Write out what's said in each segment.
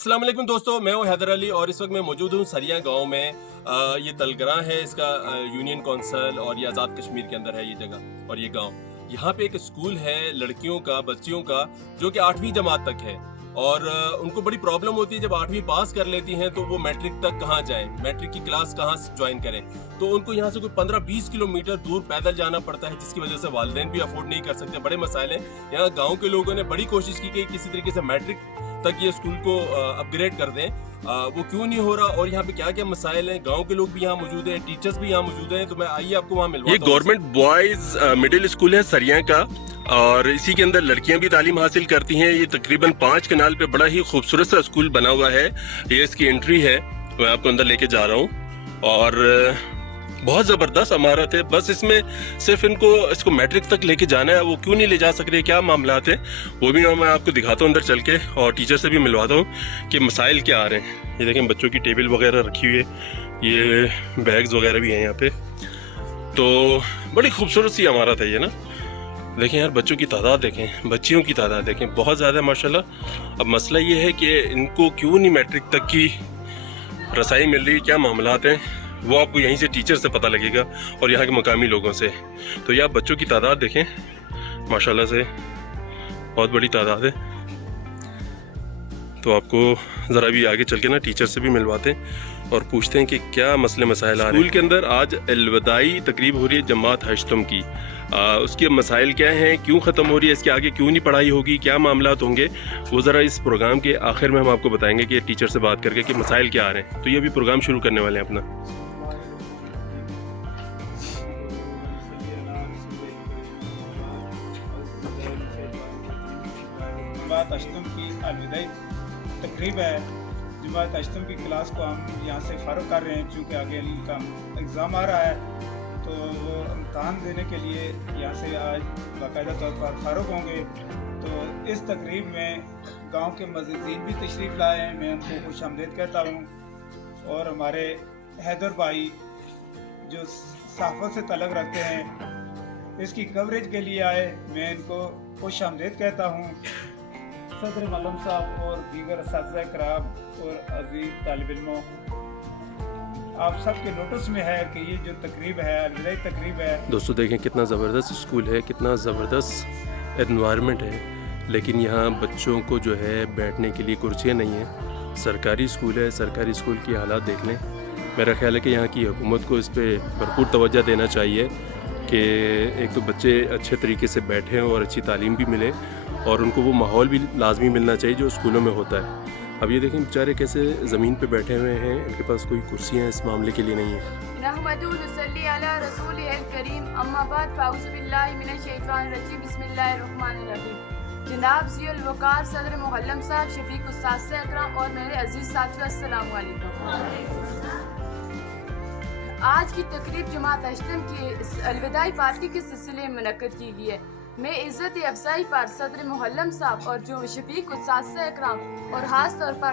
अस्सलाम वालेकुम दोस्तों, मैं हूं हैदर अली और इस वक्त मैं मौजूद हूं सरिया गांव में। ये तलगरा है, इसका यूनियन काउंसिल और ये आज़ाद कश्मीर के अंदर है ये जगह और ये गांव। यहाँ पे एक स्कूल है लड़कियों का, बच्चियों का, जो कि 8वीं जमात तक है और उनको बड़ी प्रॉब्लम होती है जब 8वीं पास कर लेती हैं तो वो मैट्रिक तक कहाँ जाएं, मैट्रिक की क्लास कहाँ ज्वाइन करें। तो उनको यहाँ से कोई 15-20 किलोमीटर दूर पैदल जाना पड़ता है, जिसकी वजह से वालिदैन भी अफोर्ड नहीं कर सकते। बड़े मसाइल हैं। यहाँ गाँव के लोगों ने बड़ी कोशिश की कि किसी तरीके से मैट्रिक तक ये स्कूल को अपग्रेड कर दें, वो क्यों नहीं हो रहा और यहाँ पे क्या क्या मसाइल हैं। गांव के लोग भी यहाँ मौजूद हैं, टीचर्स भी यहाँ मौजूद हैं, तो मैं आइए आपको वहाँ मिलवाता हूँ। ये गवर्नमेंट बॉयज मिडिल स्कूल है सरिया का और इसी के अंदर लड़कियां भी तालीम हासिल करती हैं। ये तकरीबन 5 कनाल पे बड़ा ही खूबसूरत सा स्कूल बना हुआ है। ये इसकी एंट्री है, मैं आपको अंदर लेके जा रहा हूँ और बहुत ज़बरदस्त इमारत है। बस इसमें सिर्फ इसको मैट्रिक तक लेके जाना है, वो क्यों नहीं ले जा सक रहे, क्या मामलात हैं, वो भी मैं आपको दिखाता हूँ अंदर चल के और टीचर से भी मिलवाता हूँ कि मसाइल क्या आ रहे हैं। ये देखें, बच्चों की टेबल वगैरह रखी हुई है, ये बैग्स वगैरह भी हैं यहाँ पे। तो बड़ी खूबसूरत सी इमारत है ये ना। देखें यार, बच्चों की तादाद देखें, बच्चियों की तादाद देखें, बहुत ज़्यादा है माशाल्लाह। अब मसला ये है कि इनको क्यों नहीं मैट्रिक तक की रसाई मिल रही, क्या मामलात हैं, वो आपको यहीं से टीचर से पता लगेगा और यहाँ के मकामी लोगों से। तो ये आप बच्चों की तादाद देखें, माशाल्लाह से बहुत बड़ी तादाद है। तो आपको ज़रा भी आगे चल के ना टीचर से भी मिलवाते हैं और पूछते हैं कि क्या मसले मसाइल आ रहे हैं। स्कूल के अंदर आज अलविदाई तकरीब हो रही है जमात हश्तम की। उसके मसाइल क्या हैं, क्यों ख़त्म हो रही है, इसके आगे क्यों नहीं पढ़ाई होगी, क्या मामलात होंगे, वो ज़रा इस प्रोग्राम के आखिर में हम आपको बताएंगे कि टीचर से बात करके कि मसाइल क्या आ रहे हैं। तो ये अभी प्रोग्राम शुरू करने वाले हैं अपना। जमात अश्तम की अलविदाई तकरीब है। जमात अश्तम की क्लास को हम यहाँ से फ़ारुग कर रहे हैं, चूँकि आगे इनका एग्ज़ाम आ रहा है तो वो इम्तहान देने के लिए यहाँ से आज बाकायदा तौर पर फ़ारुग होंगे। तो इस तकरीब में गांव के मज़ीदीन भी तशरीफ़ लाए हैं, मैं उनको खुश आमदीद कहता हूँ। और हमारे हैदर भाई जो सहाफ़त से तल्लुक़ रखते हैं, इसकी कवरेज के लिए आए, मैं इनको खुश आमदीद कहता हूँ। सदर मलम साहब और दीगर असातिज़ा कराम और अज़ीज़ तालिब इल्मों, आप सबके नोटिस में है कि ये जो तकरीब है अलविदाई तकरीब है। दोस्तों देखें कितना ज़बरदस्त स्कूल है, कितना ज़बरदस्त एनवायरनमेंट है, लेकिन यहाँ बच्चों को जो है बैठने के लिए कुर्सियाँ नहीं हैं। सरकारी स्कूल है, सरकारी स्कूल की हालात देख लें। मेरा ख्याल है कि यहाँ की हुकूमत को इस पर भरपूर तवज्जो देना चाहिए कि एक तो बच्चे अच्छे तरीके से बैठें और अच्छी तालीम भी मिले और उनको वो माहौल भी लाजमी मिलना चाहिए जो स्कूलों में होता है। अब ये देखें बेचारे कैसे ज़मीन पे बैठे हुए हैं, इनके पास कोई कुर्सियाँ इस मामले के लिए नहीं है। जनाब ज़ियल वकार सदर मुहल्लम साहब, शफीक उस्ताद अकरम और मेरे अजीज़ साथियों, अस्सलाम वालेकुम। आज की तकरीब जमात अश्तम की अलविदाई पार्टी के सिलसिले में मुनक्कद की गई है। मैं इज़्ज़त अफजाई पर सदर मुहल्लम साहब और जो शफीक उस्ताद अकरम और ख़ास तौर पर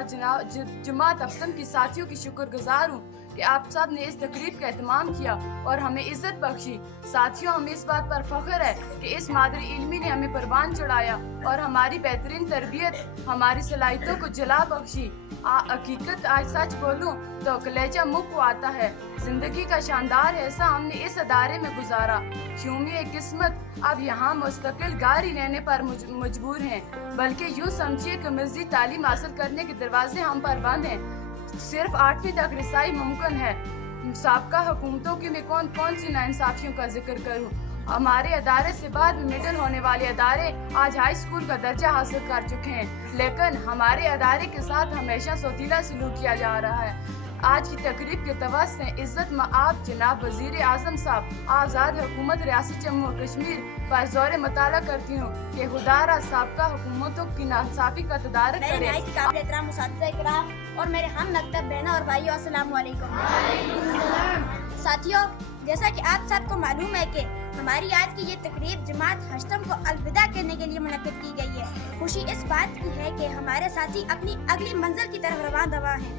जमात अश्तम की साथियों की शुक्रगुजार हूँ कि आप सब ने इस तकरीब का एहतमाम किया और हमें इज़्ज़त बख्शी। साथियों, हमें इस बात पर फ़ख्र है कि इस मादरी इल्मी ने हमें परवान चढ़ाया और हमारी बेहतरीन तरबियत हमारी सलाहियतों को जला बख्शी। हकीकत आज सच बोलूं तो कलेजा मुँह को आता है। जिंदगी का शानदार हिस्सा हमने इस अदारे में गुजारा। शूमिए किस्मत अब यहाँ मुस्तकिल गारी रहने पर मजबूर हैं, बल्कि यूँ समझिए कि मज़ीद तालीम हासिल करने के दरवाजे हम पर बंद हैं। सिर्फ 8वीं तक रसाई मुमकिन है। साबका हुकूमतों की मैं कौन कौन सी नाइंसाफियों का जिक्र करूँ। हमारे अदारे से बाद में मिडिल होने वाले अदारे आज हाई स्कूल का दर्जा हासिल कर चुके हैं, लेकिन हमारे अदारे के साथ हमेशा सोतीला सलूक किया जा रहा है। आज की तकरीब के तवस्सुत से इज़्ज़त मआब जनाब वज़ीर आज़म साहब, आज़ाद हुकूमत रियासत जम्मू और कश्मीर पर ज़ोर मुताला करती हूँ कि खुदारा साबका हुकूमतों की नाइंसाफ़ी का तदारक करें। और मेरे हम नक्तब बहनों और भाइयों, अस्सलाम वालेकुम। साथियों, जैसा कि आप सबको मालूम है कि हमारी आज की ये तकरीब जमात हश्तम को अलविदा कहने के लिए मुनक्किद की गई है। खुशी इस बात की है कि हमारे साथी अपनी अगली मंजिल की तरफ रवान दवा हैं।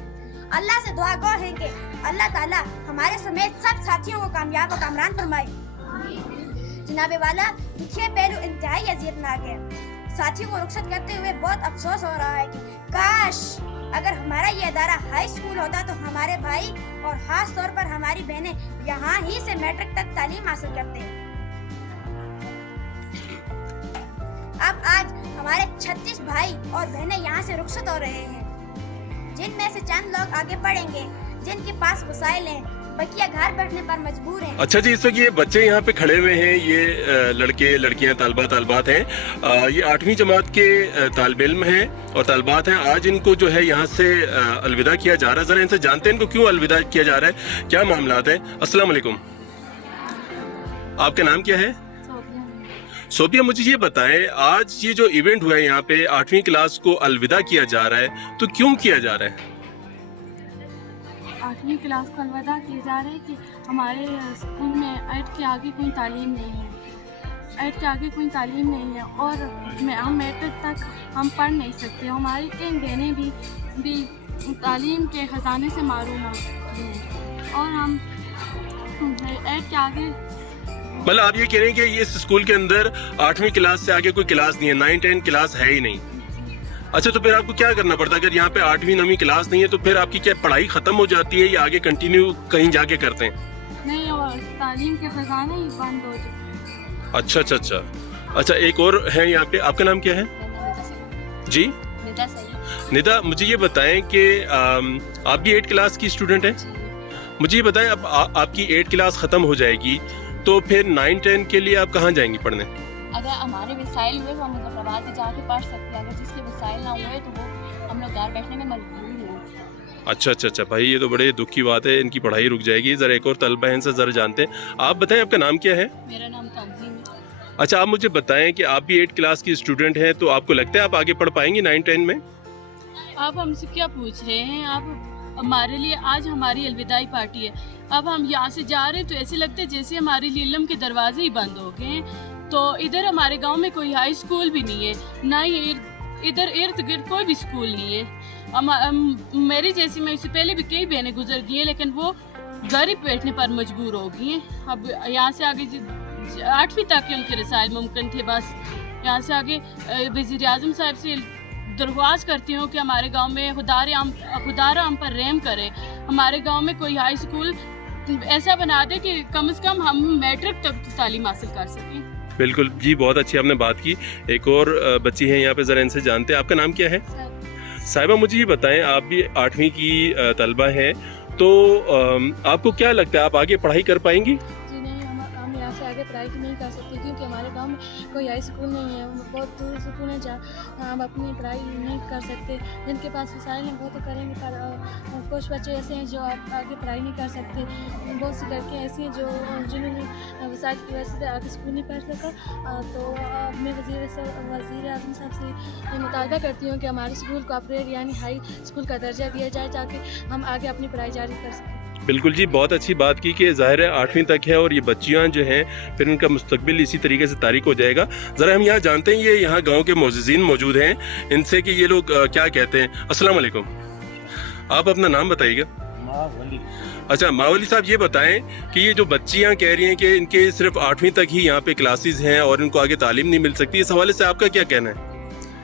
अल्लाह से दुआ गो है कि अल्लाह ताला हमारे समेत सब साथियों को कामयाब और कामरान फरमाए। जनाबे वाला, दुखिया पहलू इंतहाई अज़ियतनाक है। साथियों को रुखसत करते हुए बहुत अफसोस हो रहा है कि काश अगर हमारा ये अदारा हाई स्कूल होता तो हमारे भाई और खास तौर पर हमारी बहनें यहाँ ही से मैट्रिक तक तालीम हासिल करते। अब आज हमारे 36 भाई और बहनें यहाँ से रुखसत हो रहे हैं, जिनमें से चंद लोग आगे पढ़ेंगे, जिनके पास वसाइल हैं, बकिया घर बैठने पर मजबूर हैं। अच्छा जी, इस वक्त ये बच्चे यहाँ पे खड़े हुए हैं, ये लड़के लड़कियाँ तालबात हैं, ये 8वीं जमात के तालिब इल्म हैं और तालबात हैं। आज इनको जो है यहाँ से अलविदा किया जा रहा है। ज़रा इनसे जानते हैं इनको क्यों अलविदा किया जा रहा है, क्या मामलात हैं। अस्सलाम वालेकुम, आपका नाम क्या है? सोफिया, मुझे ये बताएं, आज ये जो इवेंट हुआ है यहाँ पे 8वीं क्लास को अलविदा किया जा रहा है, तो क्यों किया जा रहा है? 8वीं क्लास को अलविदा किए जा रहे हैं कि हमारे स्कूल में 8 के आगे कोई तालीम नहीं है, 8 के आगे कोई तालीम नहीं है और हम मैट्रिक तक हम पढ़ नहीं सकते। हमारी 3 बहनें भी तालीम के ख़जाने से महरूम हो चुकी हैं और हम 8 के आगे। मतलब आप ये कह रहे हैं कि इस स्कूल के अंदर 8वीं क्लास से आगे कोई क्लास नहीं है, 9-10 क्लास है ही नहीं। अच्छा, तो फिर आपको क्या करना पड़ता है? अगर यहाँ पे 8वीं 9वीं क्लास नहीं है तो फिर आपकी क्या पढ़ाई खत्म हो जाती है या आगे कंटिन्यू कहीं जाके करते हैं? नहीं, और तालीम के खजाने ही बंद हो चुके। अच्छा, एक और है यहाँ पे, आपका नाम क्या है जी? निदा, मुझे ये बताएं कि आप भी 8 क्लास की स्टूडेंट हैं। मुझे ये बताएं, अब आपकी 8 क्लास खत्म हो जाएगी तो फिर 9-10 के लिए आप कहाँ जाएंगी पढ़ने? अगर हमारे वसाइल हुए तो हम मुजफ्फराबाद भी जाके पढ़ सकते हैं, अगर जिसके वसाइल ना हुए तो वो हम लोग घर बैठने में मजबूर हैं। अच्छा भाई, ये तो बड़े दुख की बात है, इनकी पढ़ाई रुक जाएगी। ज़रा एक और तलबा है, इनसे ज़रा जानते हैं। आप बताएं, आपका नाम क्या है? मेरा नाम तंजीम है। अच्छा, आप मुझे बताएं कि आप भी 8 क्लास की स्टूडेंट हैं, तो आपको लगता है आप आगे पढ़ पाएंगी 9-10 में? आप हमसे क्या पूछ रहे हैं? आप हमारे लिए आज हमारी अलविदाई पार्टी है, अब हम यहाँ से जा रहे हैं तो ऐसे लगता है जैसे हमारे लिए इल्म के दरवाजे ही बंद हो गए हैं। तो इधर हमारे गांव में कोई हाई स्कूल भी नहीं है, ना ही इधर इर्द गिर्द कोई भी स्कूल नहीं है। मेरी जैसी में इससे पहले भी कई बहनें गुजर गई हैं, लेकिन वो घर ही बैठने पर मजबूर हो गई हैं। अब यहाँ से आगे 8वीं तक के उनके रसायल मुमकिन थे, बस यहाँ से आगे वज़ीर आज़म साहब से दरख्वास्त करती हूँ कि हमारे गांव में खुदारा हम पर रहम करे, हमारे गांव में कोई हाई स्कूल ऐसा बना दे कि कम से कम हम मैट्रिक तक तालीम हासिल कर सकें। बिल्कुल जी, बहुत अच्छी आपने बात की। एक और बच्ची है यहाँ पे, ज़रा इनसे जानते हैं। आपका नाम क्या है? साहिबा, मुझे ये बताएं, आप भी 8वीं की तलबा हैं, तो आपको क्या लगता है आप आगे पढ़ाई कर पाएंगी? जी नहीं, हम यहाँ से आगे पढ़ाई नहीं कर सकते क्योंकि हमारे गांव में कोई हाई स्कूल नहीं है, बहुत दूर स्कूल है जहाँ हम अपनी पढ़ाई नहीं कर सकते। जिनके पास वसाइल हैं वो तो करेंगे, पर कुछ बच्चे ऐसे हैं जो आगे पढ़ाई नहीं कर सकते। बहुत सी लड़कियाँ ऐसी हैं जिन्होंने वसाइल की वजह से आगे स्कूल नहीं पढ़ सका। तो मैं वज़ीर आज़म साहब से ये मुतालबा करती हूँ कि हमारे स्कूल को अपग्रेड यानी हाई स्कूल का दर्जा दिया जाए ताकि हम आगे अपनी पढ़ाई जारी कर सकें। बिल्कुल जी, बहुत अच्छी बात की कि ज़ाहिर है 8वीं तक है और ये बच्चियाँ जो हैं फिर उनका मुस्तकबिल इसी तरीके से तारीक हो जाएगा। ज़रा हम यहाँ जानते हैं, ये यहाँ गांव के मोअज़्ज़िज़ीन मौजूद हैं, इनसे कि ये लोग क्या कहते हैं। अस्सलाम वालेकुम, आप अपना नाम बताइएगा। अच्छा, मावली साहब, ये बताएं कि ये जो बच्चियाँ कह रही हैं कि इनके सिर्फ 8वीं तक ही यहाँ पे क्लासेस हैं और इनको आगे तालीम नहीं मिल सकती, इस हवाले से आपका क्या कहना है?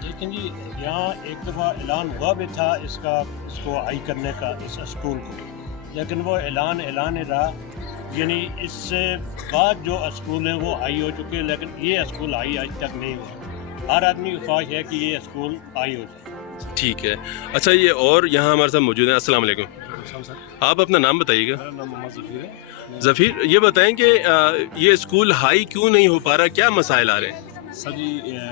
लेकिन जी, यहाँ एक दफ़ा ऐलान हुआ भी था इसको हाई करने का, इस स्कूल को, लेकिन वो ऐलान रहा, यानी इससे बाद जो स्कूल हैं वो हाई हो चुके हैं, लेकिन ये स्कूल हाई आज तक नहीं हुआ। हर आदमी की ख्वाहिश है कि ये स्कूल हाई हो जाए। ठीक है। अच्छा, ये और यहाँ हमारे साथ मौजूद हैं। अस्सलाम वालेकुम, आप अपना नाम बताइएगा। मेरा नाम मोहम्मद ज़फ़ीर है। ज़फ़ीर, ये बताएं कि ये स्कूल हाई क्यों नहीं हो पा रहा, क्या मसाइल आ रहे हैं? सर जी,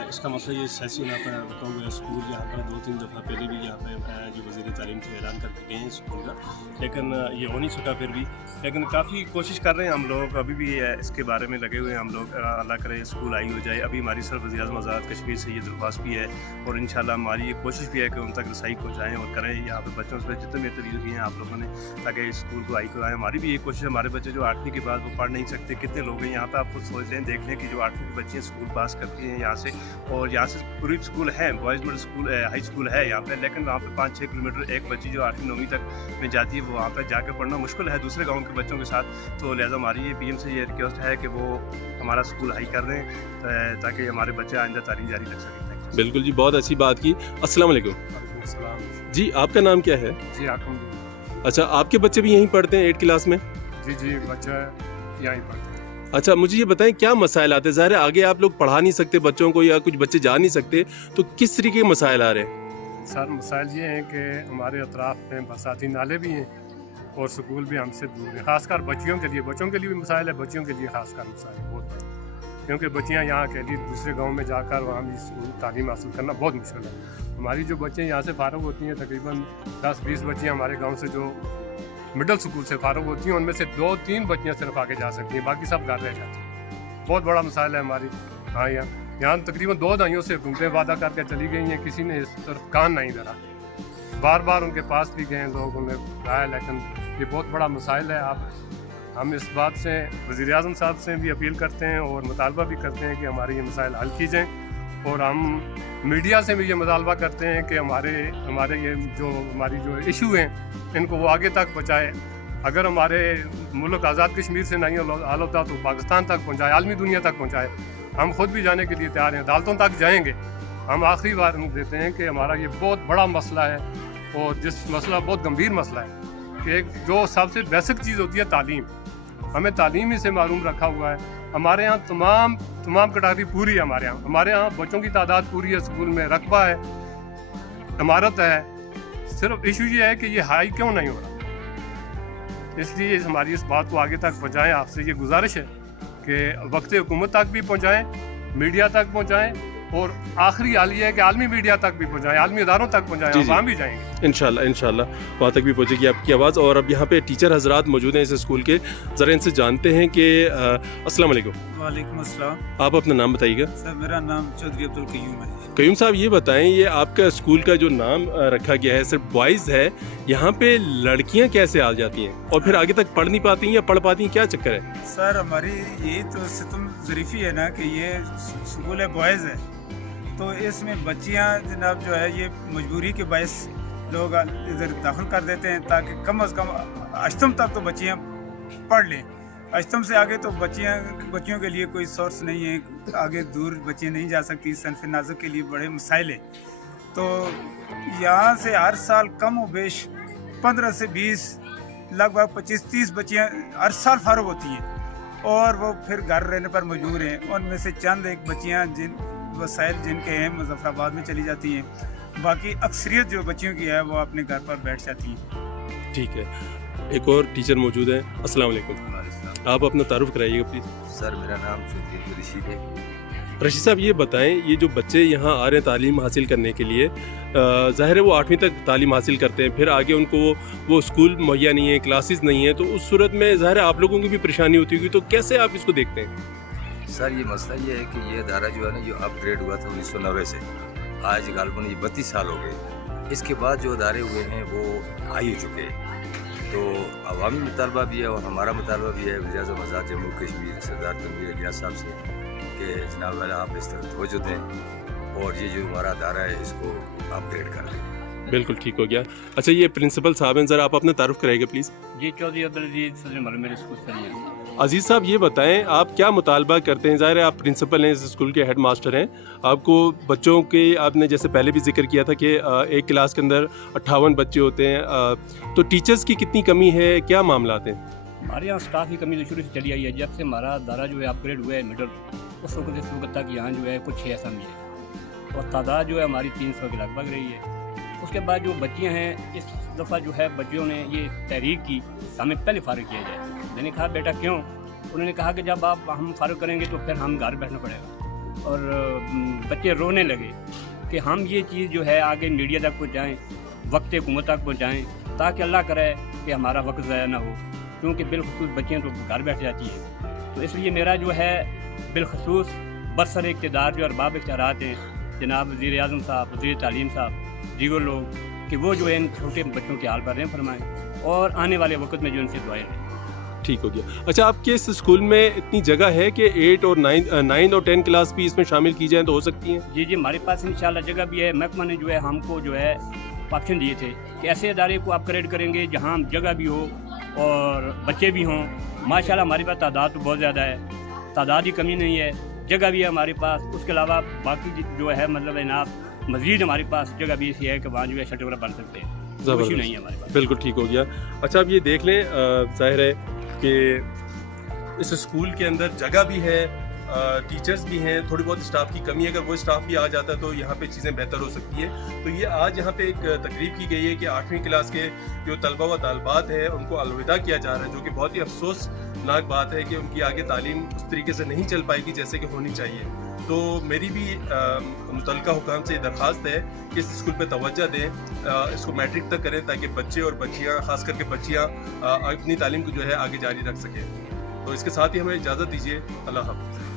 इसका मसला ये सियासी यहाँ पर रुका हुआ है। स्कूल यहाँ पर 2-3 दफ़ा पहले भी यहाँ पर जो वज़ीर तालीम से ऐलान करके गए हैं स्कूल का, लेकिन ये हो नहीं सका फिर भी। लेकिन काफ़ी कोशिश कर रहे हैं हम लोग, अभी भी इसके बारे में लगे हुए हैं हम लोग। अल्लाह करे स्कूल आई हो जाए। अभी हमारी सर वज़ीर आज़म आज़ाद कश्मीर से ये दरख्वास्त भी है और इंशाल्लाह हमारी ये कोशिश भी है कि उन तक रसाई पहुँचाएँ और करें यहाँ पर बच्चों से जितने भी तरीके किए हैं आप लोगों ने, ताकि स्कूल को आई कराएँ। हमारी भी ये कोशिश है। हमारे बच्चे जो 8वीं के बाद वो पढ़ नहीं सकते, कितने लोग हैं यहाँ पर, आप खुद सोच लें, देख लें कि जो 8वीं के बच्चे स्कूल पास करती हैं यहाँ से, और यहाँ से पूरी स्कूल है, boys middle school high school है यहाँ पे, लेकिन वहाँ पे 5-6 किलोमीटर एक बच्ची जो 8वीं 9वीं तक में जाती है वो वहाँ पर जाकर पढ़ना मुश्किल है दूसरे गाँव के बच्चों के साथ। तो लिहाजा हमारी ये PM से ये रिक्वेस्ट है कि वो हमारा स्कूल हाई कर दें ताकि हमारे बच्चे आइंदा तालीम जारी रख सकें। बिल्कुल जी, बहुत अच्छी बात की। अस्सलाम वालेकुम। अस्सलाम। जी, आपका नाम क्या है? जी आकम जी। अच्छा, आपके बच्चे भी यहीं पढ़ते हैं 8 क्लास में? जी बच्चा यहीं पढ़ते हैं। अच्छा, मुझे ये बताएं क्या मसाइल आते हैं? ज़ाहिर है आगे आप लोग पढ़ा नहीं सकते बच्चों को या कुछ बच्चे जा नहीं सकते, तो किस तरीके के मसाइल आ रहे हैं? सर मसाइल ये हैं कि हमारे अतराफ़ में बरसाती नाले भी हैं और स्कूल भी हमसे दूर है, ख़ासकर बच्चियों के लिए भी मसाइल है, बच्चियों के लिए ख़ासकर मसाइल है बहुत बड़े, क्योंकि बच्चियाँ यहाँ के लिए दूसरे गांव में जाकर वहाँ भी तालीम हासिल करना बहुत मुश्किल है। हमारी जो बच्चे यहाँ से फ़ारुग होती हैं तकरीबन 10-20 बच्चियाँ हमारे गांव से जो मिडिल स्कूल से फ़ारुग होती हैं उनमें से 2-3 बच्चियाँ सिर्फ आगे जा सकती हैं, बाकी सब घर रह जाती हैं। बहुत बड़ा मसाइल है हमारी। हाँ, यहाँ तकरीबन 2 दहाइयों से हुकूमतें वादा करके चली गई हैं, किसी ने इस तरफ कान नहीं धरा। बार बार उनके पास भी गए लोग, उन्हें कहा, लेकिन ये बहुत बड़ा मसाइल है। हम इस बात से वज़ीर आज़म साहब से भी अपील करते हैं और मुतालबा भी करते हैं कि हमारे ये मसाइल हल की जाएँ, और हम मीडिया से भी ये मुतालबा करते हैं कि हमारे ये हमारी जो इशू हैं इनको वो आगे तक पहुँचाए। अगर हमारे मुल्क आज़ाद कश्मीर से नहीं हल होता तो पाकिस्तान तक पहुँचाए, आलमी दुनिया तक पहुँचाए। हम खुद भी जाने के लिए तैयार हैं, अदालतों तक जाएंगे। हम आखिरी बार हम देते हैं कि हमारा ये बहुत बड़ा मसला है, और जिस मसला बहुत गंभीर मसला है कि जो सबसे बेसिक चीज़ होती है तालीम, हमें तालीम ही से महरूम रखा हुआ है। हमारे यहाँ तमाम कैटेगरी पूरी है। हमारे यहाँ बच्चों की तादाद पूरी है, स्कूल में रकबा है, इमारत है। सिर्फ इशू ये है कि ये हाई क्यों नहीं हो रहा। इसलिए हमारी इस बात को आगे तक पहुँचाएँ। आपसे ये गुजारिश है कि वक्त हुकूमत तक भी पहुँचाएँ, मीडिया तक पहुँचाएँ, और आखिरी हाल ये है कि आलमी मीडिया तक भी पहुँचाएँ, आलमी इदारों तक पहुँचाएँ, वहाँ भी जाएंगे इंशाल्लाह वहाँ तक भी पहुँचेगी आपकी आवाज़। और अब यहाँ पे टीचर हजरात मौजूद हैं इस स्कूल के, ज़रा इनसे जानते हैं कि अस्सलाम वालेकुम। वालेकुम अस्सलाम। आप अपना नाम बताइएगा। सर मेरा नाम चौधरी अब्दुल कयूम है। कयूम साहब, ये बताएं, ये आपका स्कूल का जो नाम रखा गया है सिर्फ बॉयज़ है, यहाँ पे लड़कियाँ कैसे आ जाती हैं और फिर आगे तक पढ़ नहीं पाती हैं या पढ़ पाती हैं, क्या चक्कर है? सर हमारी यही तो सितम ज़रीफ़ी है ना कि ये स्कूल है बॉयज़ है, तो इसमें बच्चियाँ जनाब जो है ये मजबूरी के बायस लोग इधर दाखिल कर देते हैं ताकि कम से कम अष्टम तक तो बच्चियाँ पढ़ लें। अष्टम से आगे तो बच्चियों के लिए कोई सोर्स नहीं है, आगे दूर बच्चियाँ नहीं जा सकती, सनफ़ नाज़ुक के लिए बड़े मसाइल हैं। तो यहाँ से हर साल कम व बेश 15 से 20 लगभग 25-30 बच्चियाँ हर साल फ़ारुग होती हैं और वो फिर घर रहने पर मजबूर हैं। उनमें से चंद एक बच्चियाँ वसाइल जिनके हैं मुजफ्फराबाद में चली जाती हैं, बाकी अक्सरियत जो बच्चियों की है वो अपने घर पर बैठ जाती हैं। ठीक है, एक और टीचर मौजूद हैं। अस्सलाम वालेकुम, आप अपना तारुफ कराइएगा प्लीज़। सर मेरा नाम चौधरी रशीद है। रशीद साहब, ये बताएं, ये जो बच्चे यहाँ आ रहे हैं तालीम हासिल करने के लिए, ज़ाहिर है वो 8वीं तक तालीम हासिल करते हैं, फिर आगे उनको वो स्कूल मुहैया नहीं है, क्लासेस नहीं है, तो उस सूरत में ज़ाहिर है आप लोगों की भी परेशानी होती होगी, तो कैसे आप इसको देखते हैं? सर ये मसला ये है कि ये अदारा जो है ना जो अपग्रेड हुआ था 1990 से, आज गालबन ये 32 साल हो गए। इसके बाद जो अदारे हुए हैं वो आ ही चुके हैं। तो अवामी मुतालबा भी है और हमारा मुतालबा भी है वज़ीर आज़म आज़ाद जम्मू कश्मीर सरदार तनवीर इलियास साहब से कि जनाब वाला आप इस तरफ तवज्जो दें और ये जो हमारा अदारा है इसको अपग्रेड कर दें। बिल्कुल ठीक हो गया। अच्छा, ये प्रिंसिपल साहब हैं, ज़रा आप अपना तारुफ कराइएगा प्लीज़। जी, चौधरी अब्दुल अजीज सदर मेरे स्कूल से। अजीज़ साहब, ये बताएं आप क्या मुतालबा करते हैं? ज़ाहिर है आप प्रिंसिपल हैं, इस स्कूल के हेड मास्टर हैं, आपको बच्चों के, आपने जैसे पहले भी जिक्र किया था कि एक क्लास के अंदर 58 बच्चे होते हैं, तो टीचर्स की कितनी कमी है, क्या मामला हैं? हमारे यहाँ स्टाफ की कमी तो शुरू से चली आई है। जब से हमारा अदारा जो है अपग्रेड हुआ है मिडल, उस वक्त से इस वक्त तक यहाँ जो है कुछ 6 असामी है और तादाद जो है हमारी 300 के लगभग रही है। उसके बाद जो बच्चियाँ हैं, इस दफ़ा जो है बच्चियों ने ये तहरीक की हमें पहले फ़ारिग किया जाए। मैंने कहा बेटा क्यों? उन्होंने कहा कि जब आप हम फ़ारिग करेंगे तो फिर हम घर बैठना पड़ेगा। और बच्चे रोने लगे कि हम ये चीज़ जो है आगे मीडिया तक पहुँचाएँ, वक्त हुकूमत तक पहुँचाएँ, ताकि अल्लाह करे कि हमारा वक्त ज़ाया ना हो, क्योंकि बिलखसूस बच्चियाँ तो घर बैठ जाती हैं। तो इसलिए मेरा जो है बिलखसूस बरसर इक़्तिदार जो अरबाब इख्तियारात हैं, जनाब वज़ीर आज़म साहब, वज़ीर तालीम साहब, दीगर लोग, कि वो जो है इन छोटे बच्चों के हाल पर रहम फरमाएँ और आने वाले वक्त में जो इनसे दुआएं लें। ठीक हो गया। अच्छा, आपके इस स्कूल में इतनी जगह है कि 8 और 9 और 10 क्लास भी इसमें शामिल की जाएँ तो हो सकती हैं? जी, हमारे पास इंशाल्लाह जगह भी है। महकमा ने जो है हमको जो है ऑप्शन दिए थे कि ऐसे अदारे को अपग्रेड करेंगे जहाँ जगह भी हो और बच्चे भी हों। माशाल्लाह हमारे पास तादाद तो बहुत ज़्यादा है, तादाद की कमी नहीं है, जगह भी है हमारे पास। उसके अलावा बाकी जो है मतलब जनाब मज़ीद हमारे पास जगह भी ऐसी है कि वहाँ जो है शेल्टर वगैरह बन सकते हैं, कुछ नहीं है हमारे पास। बिल्कुल ठीक हो गया। अच्छा अब ये देख लें, ज़ाहिर है कि इस स्कूल के अंदर जगह भी है, टीचर्स भी हैं, थोड़ी बहुत स्टाफ की कमी है, अगर वो स्टाफ भी आ जाता है तो यहाँ पे चीज़ें बेहतर हो सकती है। तो ये आज यहाँ पे एक तकरीब की गई है कि 8वीं क्लास के जो तलबा व तालबात हैं उनको अलविदा किया जा रहा है, जो कि बहुत ही अफसोसनाक बात है कि उनकी आगे तालीम उस तरीके से नहीं चल पाएगी जैसे कि होनी चाहिए। तो मेरी भी मुतल्लिका हुकाम से दरख्वास्त है कि इस स्कूल पे तवज्जो दें, इसको मैट्रिक तक करें ताकि बच्चे और बच्चियाँ, ख़ास करके बच्चियाँ अपनी तालीम को जो है आगे जारी रख सकें। तो इसके साथ ही हमें इजाज़त दीजिए। अल्लाह हाफ़िज़।